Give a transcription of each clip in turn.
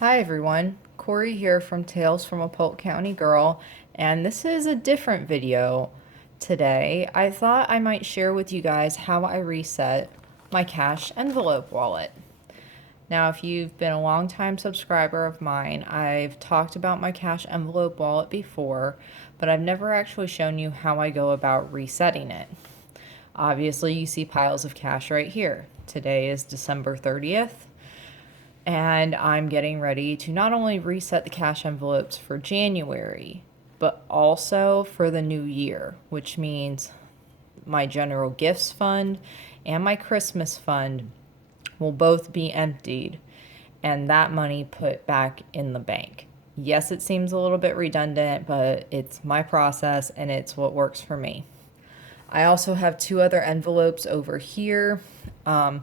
Hi everyone, Corey here from Tales from a Polk County Girl, and this is a different video today. I thought I might share with you guys how I reset my cash envelope wallet. Now, if you've been a long-time subscriber of mine, I've talked about my cash envelope wallet before, but I've never actually shown you how I go about resetting it. Obviously, you see piles of cash right here. Today is December 30th. And I'm getting ready to not only reset the cash envelopes for January, but also for the new year, which means my general gifts fund and my Christmas fund will both be emptied and that money put back in the bank. Yes, it seems a little bit redundant, but it's my process and it's what works for me. I also have two other envelopes over here. I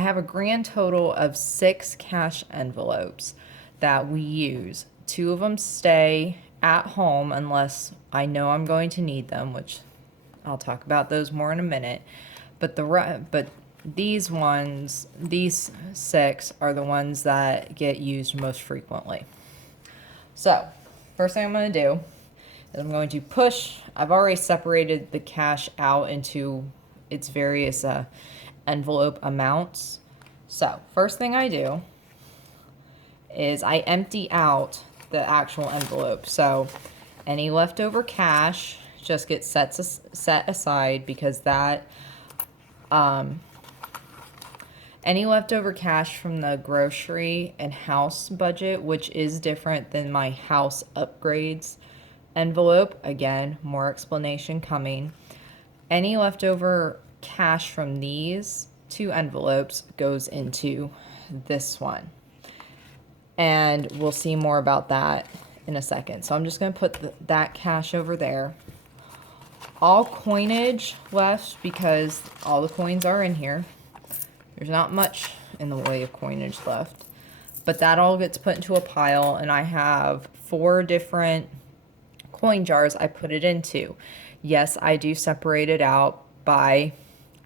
have a grand total of 6 cash envelopes that we use. 2 of them stay at home unless I know I'm going to need them, which I'll talk about those more in a minute. But these 6 are the ones that get used most frequently. So, first thing I'm going to do is I'm going to push. I've already separated the cash out into its various envelope amounts. So first thing I do is I empty out the actual envelope. So any leftover cash just gets set aside because that any leftover cash from the grocery and house budget, which is different than my house upgrades envelope, again, more explanation coming. Any leftover cash from these 2 envelopes goes into this one. And we'll see more about that in a second. So I'm just going to put that cash over there. All coinage left because all the coins are in here. There's not much in the way of coinage left. But that all gets put into a pile, and I have 4 different coin jars I put it into. Yes, I do separate it out by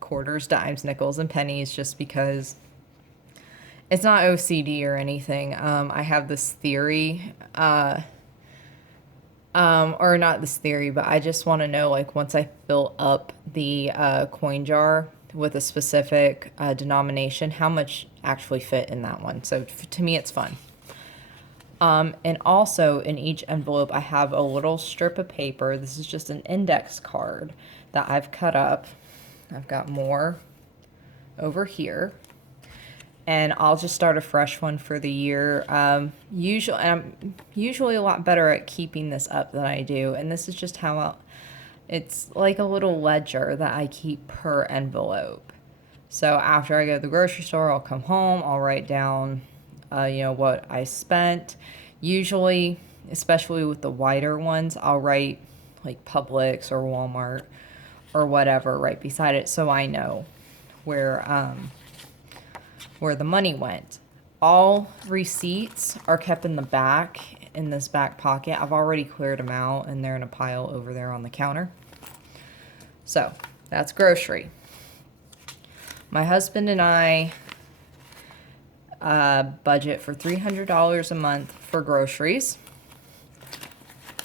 quarters, dimes, nickels, and pennies just because it's not OCD or anything. I have this theory, or not this theory, but I just want to know, like, once I fill up the coin jar with a specific denomination, how much actually fit in that one. So to me, it's fun. And also in each envelope, I have a little strip of paper. This is just an index card that I've cut up. I've got more over here. And I'll just start a fresh one for the year. I'm usually a lot better at keeping this up than I do. And this is just how it's like a little ledger that I keep per envelope. So after I go to the grocery store, I'll come home, I'll write down what I spent. Usually, especially with the wider ones, I'll write like Publix or Walmart or whatever right beside it so I know where the money went. All receipts are kept in the back, in this back pocket. I've already cleared them out and they're in a pile over there on the counter. So that's grocery. My husband and I budget for $300 a month for groceries,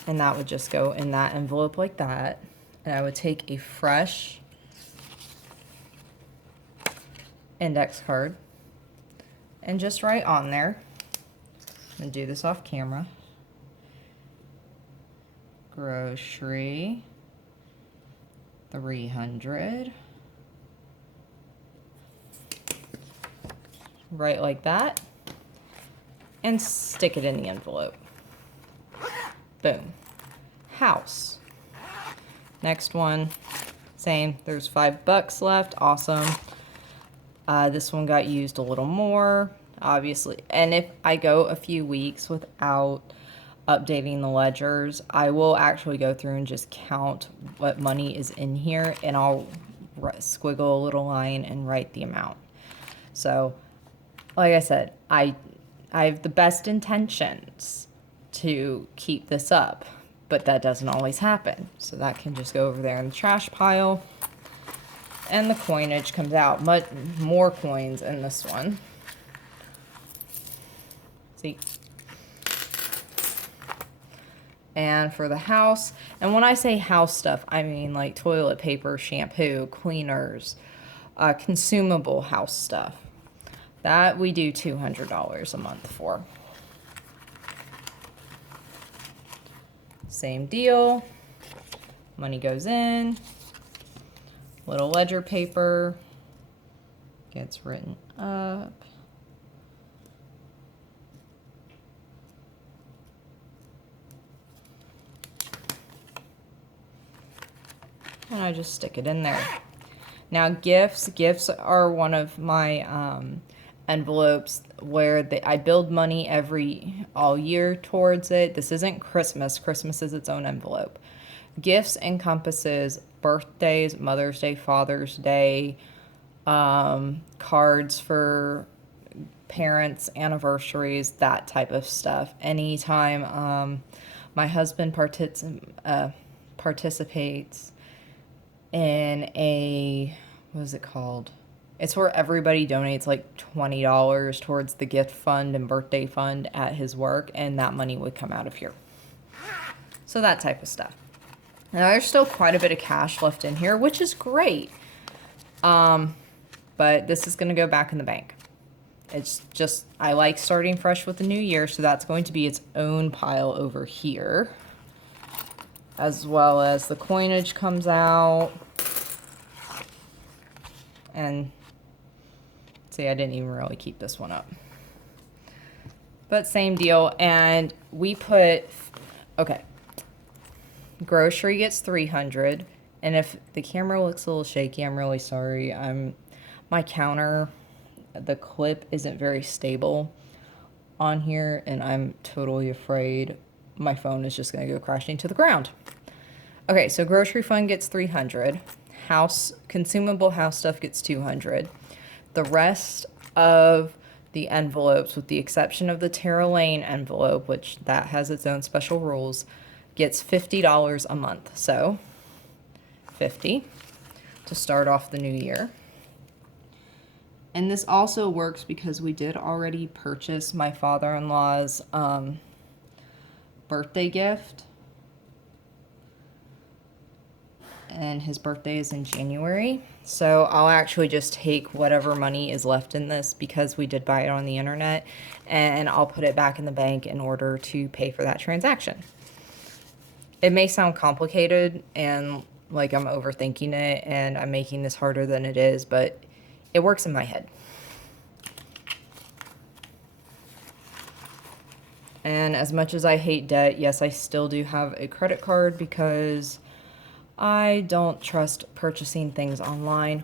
and that would just go in that envelope like that. And I would take a fresh index card and just write on there. I'm gonna do this off camera. Grocery 300. Right like that, and stick it in the envelope. Boom. House. Next one, same. There's $5 left. Awesome. This one got used a little more, obviously. And if I go a few weeks without updating the ledgers, I will actually go through and just count what money is in here, and I'll squiggle a little line and write the amount. So like I said, I have the best intentions to keep this up, but that doesn't always happen. So that can just go over there in the trash pile. And the coinage comes out. Much more coins in this one. See, And for the house, and when I say house stuff, I mean like toilet paper, shampoo, cleaners, consumable house stuff. That we do $200 a month for. Same deal. Money goes in. Little ledger paper gets written up. And I just stick it in there. Now gifts are one of my envelopes where I build money all year towards it. This isn't Christmas. Christmas is its own envelope. Gifts encompasses birthdays, Mother's Day, Father's Day, cards for parents, anniversaries, that type of stuff. Anytime my husband participates in what is it called? It's where everybody donates like $20 towards the gift fund and birthday fund at his work, and that money would come out of here. So that type of stuff. Now there's still quite a bit of cash left in here, which is great. But this is going to go back in the bank. It's just, I like starting fresh with the new year, so that's going to be its own pile over here. As well as the coinage comes out. And see, I didn't even really keep this one up. But same deal. And we put, okay, grocery gets $300. And if the camera looks a little shaky, I'm really sorry. My counter, the clip isn't very stable on here, and I'm totally afraid my phone is just going to go crashing to the ground. Okay, so grocery fund gets $300. Consumable house stuff gets $200. The rest of the envelopes, with the exception of the Tara Lane envelope, which that has its own special rules, gets $50 a month. So $50 to start off the new year. And this also works because we did already purchase my father-in-law's birthday gift. And his birthday is in January. So I'll actually just take whatever money is left in this, because we did buy it on the internet, and I'll put it back in the bank in order to pay for that transaction. It may sound complicated and like I'm overthinking it and I'm making this harder than it is, but it works in my head. And as much as I hate debt, yes, I still do have a credit card because I don't trust purchasing things online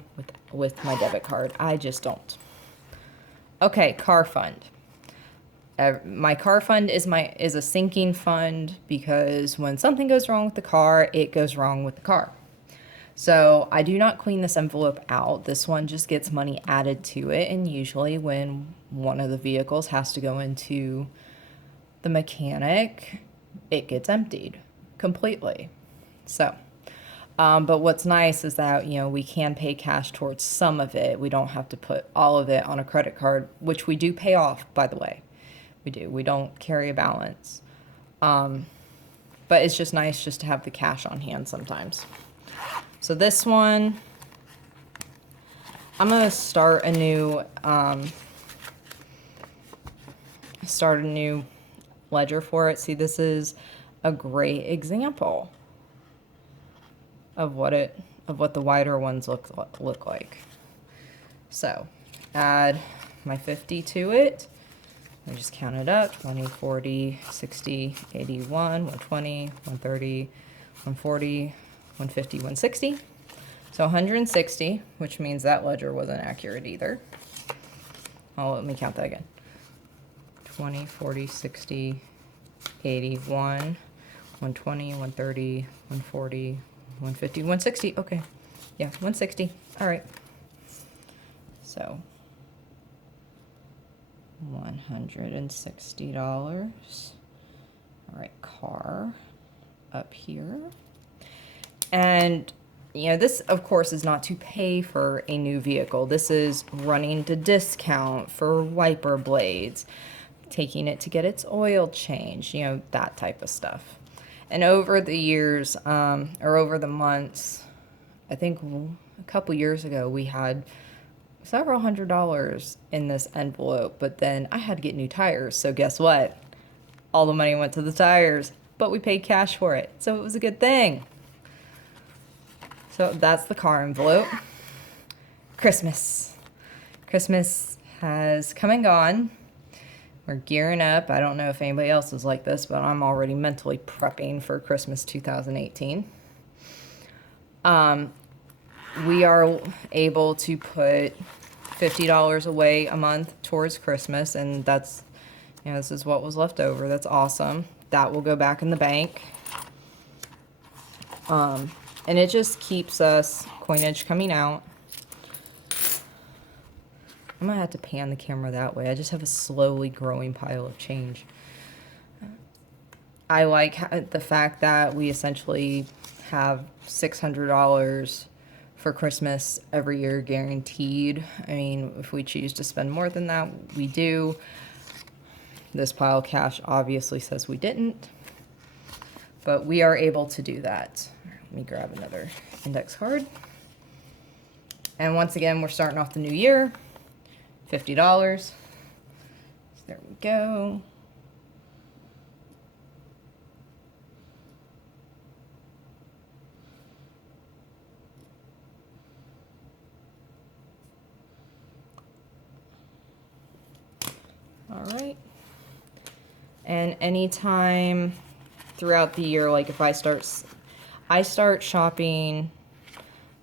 with my debit card. I just don't. Okay, car fund. My car fund is a sinking fund because when something goes wrong with the car, it goes wrong with the car. So I do not clean this envelope out. This one just gets money added to it, and usually when one of the vehicles has to go into the mechanic, it gets emptied completely. So, but what's nice is that, we can pay cash towards some of it. We don't have to put all of it on a credit card, which we do pay off, by the way. We do. We don't carry a balance. But it's just nice just to have the cash on hand sometimes. So this one, I'm going to start a new ledger for it. See, this is a great example of what the wider ones look like. So add my 50 to it. I just count it up: 20, 40, 60, 81, 120, 130, 140, 150, 160. So 160, which means that ledger wasn't accurate either. Oh, let me count that again. 20, 40, 60, 81, 120, 130, 140, 150, 160. Okay. Yeah, 160. All right. So $160. All right, car up here. And, this, of course, is not to pay for a new vehicle. This is running to discount for wiper blades, taking it to get its oil changed, that type of stuff. And over the years, or over the months, I think a couple years ago, we had several $100s in this envelope, but then I had to get new tires. So guess what? All the money went to the tires, but we paid cash for it. So it was a good thing. So that's the car envelope. Christmas. Christmas has come and gone. We're gearing up. I don't know if anybody else is like this, but I'm already mentally prepping for Christmas 2018. We are able to put $50 away a month towards Christmas, and that's, this is what was left over. That's awesome. That will go back in the bank. And it just keeps us coinage coming out. I'm gonna have to pan the camera that way. I just have a slowly growing pile of change. I like the fact that we essentially have $600 for Christmas every year guaranteed. I mean, if we choose to spend more than that, we do. This pile of cash obviously says we didn't, but we are able to do that. Let me grab another index card. And once again, we're starting off the new year. $50. So there we go. All right. And anytime throughout the year, like if I start shopping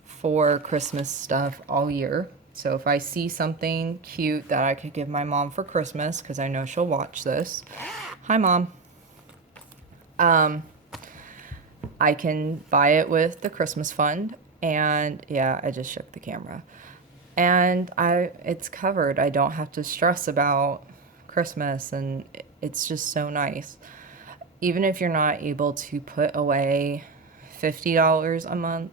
for Christmas stuff all year. So if I see something cute that I could give my mom for Christmas, because I know she'll watch this. Hi, Mom. I can buy it with the Christmas fund. And yeah, I just shook the camera. And it's covered. I don't have to stress about Christmas, and it's just so nice. Even if you're not able to put away $50 a month,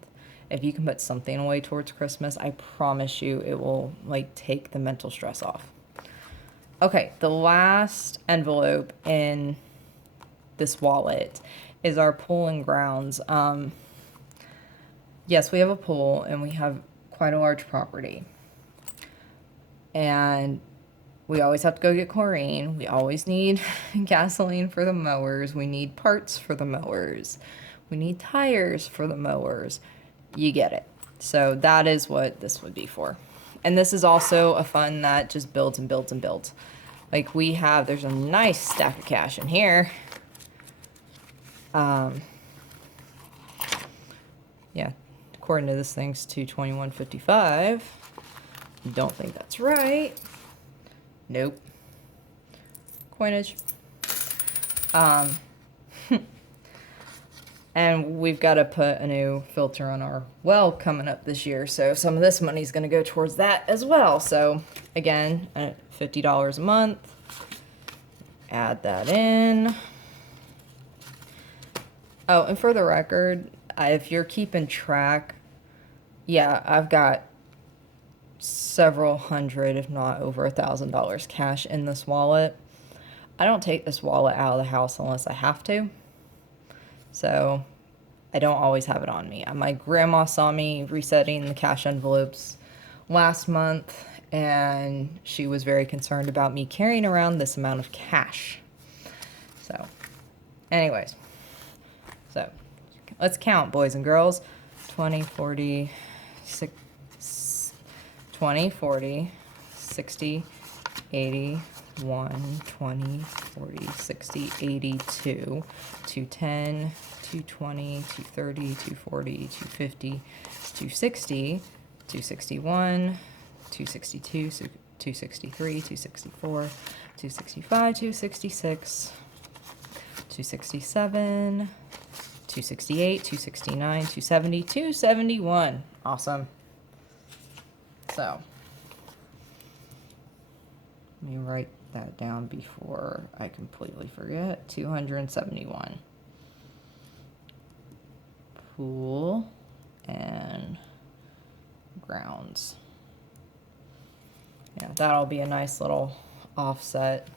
if you can put something away towards Christmas, I promise you it will take the mental stress off. Okay, the last envelope in this wallet is our pool and grounds. Yes, we have a pool and we have quite a large property. And we always have to go get chlorine. We always need gasoline for the mowers. We need parts for the mowers. We need tires for the mowers. You get it. So that is what this would be for. And this is also a fund that just builds and builds and builds. There's a nice stack of cash in here. Yeah, according to this thing's $221.55. Don't think that's right. Nope. Coinage. And we've got to put a new filter on our well coming up this year. So some of this money is going to go towards that as well. So again, $50 a month. Add that in. Oh, and for the record, if you're keeping track, yeah, I've got several hundred, if not over $1,000 cash in this wallet. I don't take this wallet out of the house unless I have to. So I don't always have it on me. My grandma saw me resetting the cash envelopes last month, and she was very concerned about me carrying around this amount of cash. So anyways, so let's count, boys and girls. 20, 40, 60, 80, 120, 40, 60, 82, 210, 220, 230, 240, 250, 260, 261, 262, 263, 264, 265, 266, 267, 268, 269, 270, 271. Awesome. So let me write that down before I completely forget. 271. Pool and grounds. Yeah, that'll be a nice little offset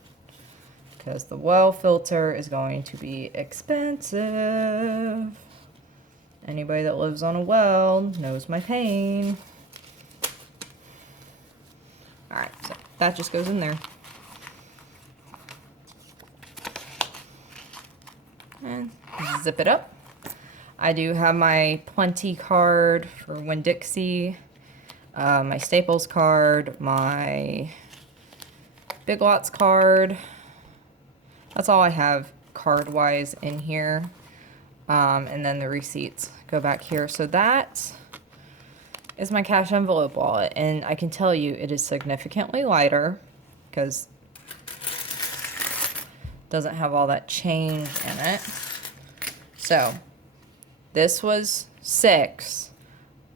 because the well filter is going to be expensive. Anybody that lives on a well knows my pain. Alright, so that just goes in there. And zip it up. I do have my Plenty card for Winn-Dixie, my Staples card, my Big Lots card. That's all I have card-wise in here. And then the receipts go back here. So that is my cash envelope wallet. And I can tell you it is significantly lighter because it doesn't have all that change in it. So this was 6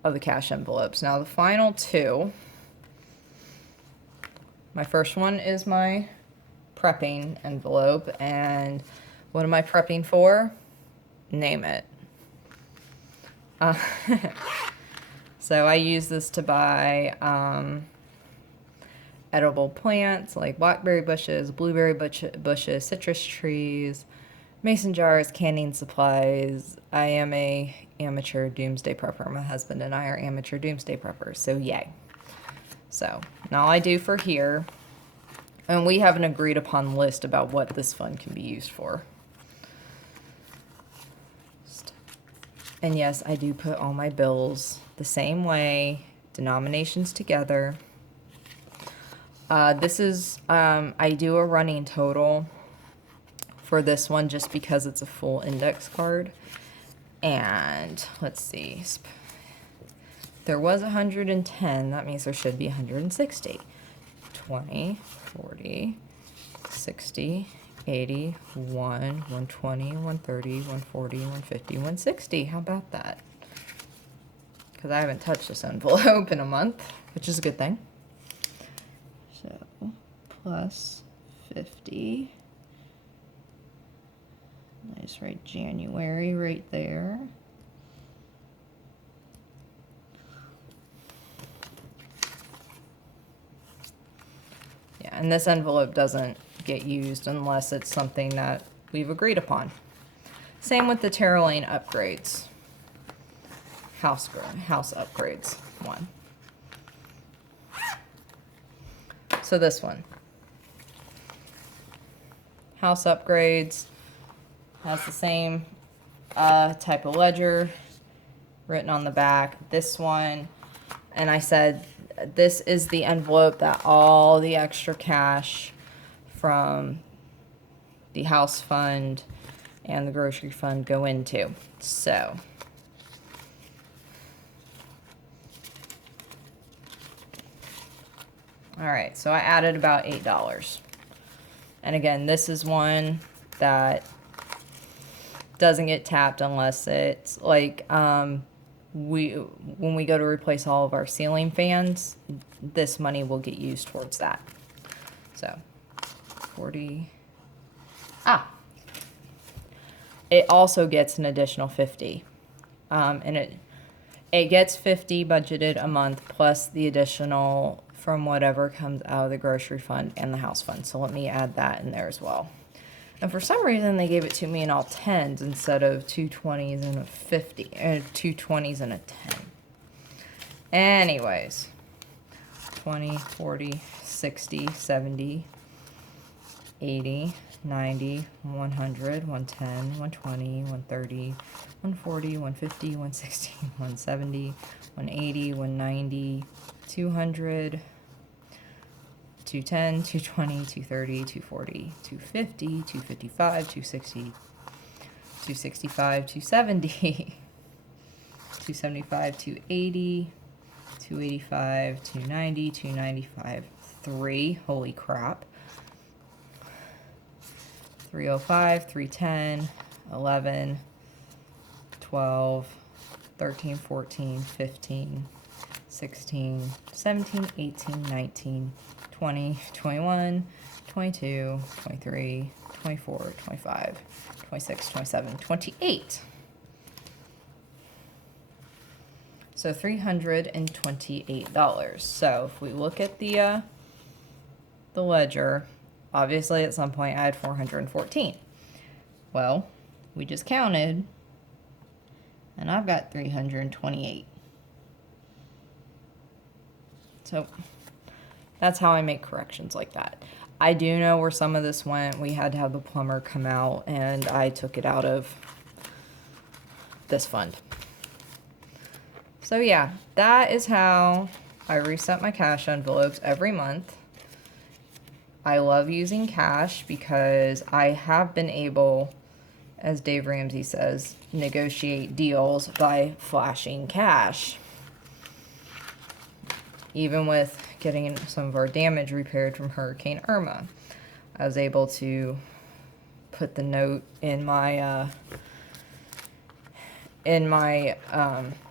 of the cash envelopes. Now the final 2, my first one is my prepping envelope. And what am I prepping for? Name it. So I use this to buy edible plants like blackberry bushes, blueberry bushes, citrus trees, mason jars, canning supplies. I am a amateur doomsday prepper. My husband and I are amateur doomsday preppers, so yay. So now I do for here, and we have an agreed upon list about what this fund can be used for. And yes, I do put all my bills the same way, denominations together. This is, I do a running total for this one just because it's a full index card. And let's see, there was 110, that means there should be 160. 20, 40, 60, 80, 120, 130, 140, 150, 160. How about that? Because I haven't touched this envelope in a month, which is a good thing. So, plus 50. I just write January right there. Yeah, and this envelope doesn't get used unless it's something that we've agreed upon. Same with the Terra Lane upgrades. House upgrades one. So this one. House upgrades has the same type of ledger written on the back. This one, and I said this is the envelope that all the extra cash from the house fund and the grocery fund go into. So all right, so I added about $8. And again, this is one that doesn't get tapped unless it's like when we go to replace all of our ceiling fans, this money will get used towards that. So 40. It also gets an additional 50. And it gets 50 budgeted a month plus the additional from whatever comes out of the grocery fund and the house fund. So let me add that in there as well. And for some reason they gave it to me in all 10s instead of 2 20s and a 50, 2 20s and a 10. Anyways, 20, 40, 60, 70, 80, 90, 100, 110, 120, 130, 140, 150, 160, 170, 180, 190, 200, 210, 220, 230, 240, 250, 255, 260, 265, 270, 275, 280, 285, 290, 295, 3. Holy crap. 305, 310, 11, 12, 13, 14, 15, 16, 17, 18, 19, 20, 21, 22, 23, 24, 25, 26, 27, 28. So $328. So if we look at the ledger, obviously at some point I had 414. Well, we just counted, and I've got 328. So that's how I make corrections like that. I do know where some of this went. We had to have the plumber come out, and I took it out of this fund. So yeah, that is how I reset my cash envelopes every month. I love using cash because I have been able, as Dave Ramsey says, negotiate deals by flashing cash. Even with getting some of our damage repaired from Hurricane Irma, I was able to put the note in my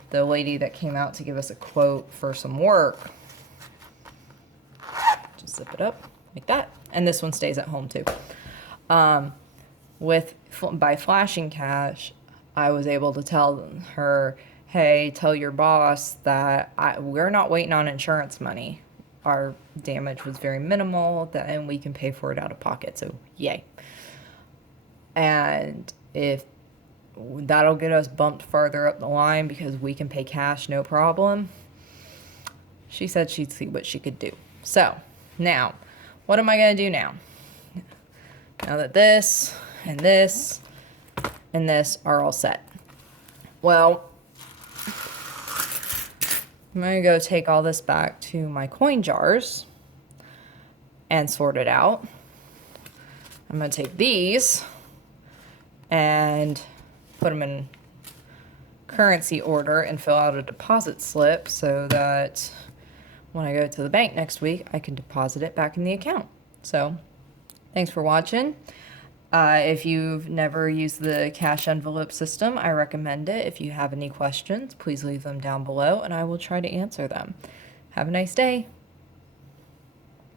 the lady that came out to give us a quote for some work. Just zip it up like that, and this one stays at home too. By flashing cash, I was able to tell her, hey, tell your boss that we're not waiting on insurance money. Our damage was very minimal, and we can pay for it out of pocket, so yay. And if that'll get us bumped farther up the line because we can pay cash, no problem. She said she'd see what she could do. So, now, what am I going to do now? Now that this and this and this are all set. Well, I'm going to go take all this back to my coin jars and sort it out. I'm going to take these and put them in currency order and fill out a deposit slip so that when I go to the bank next week, I can deposit it back in the account. So, thanks for watching. If you've never used the cash envelope system, I recommend it. If you have any questions, please leave them down below and I will try to answer them. Have a nice day.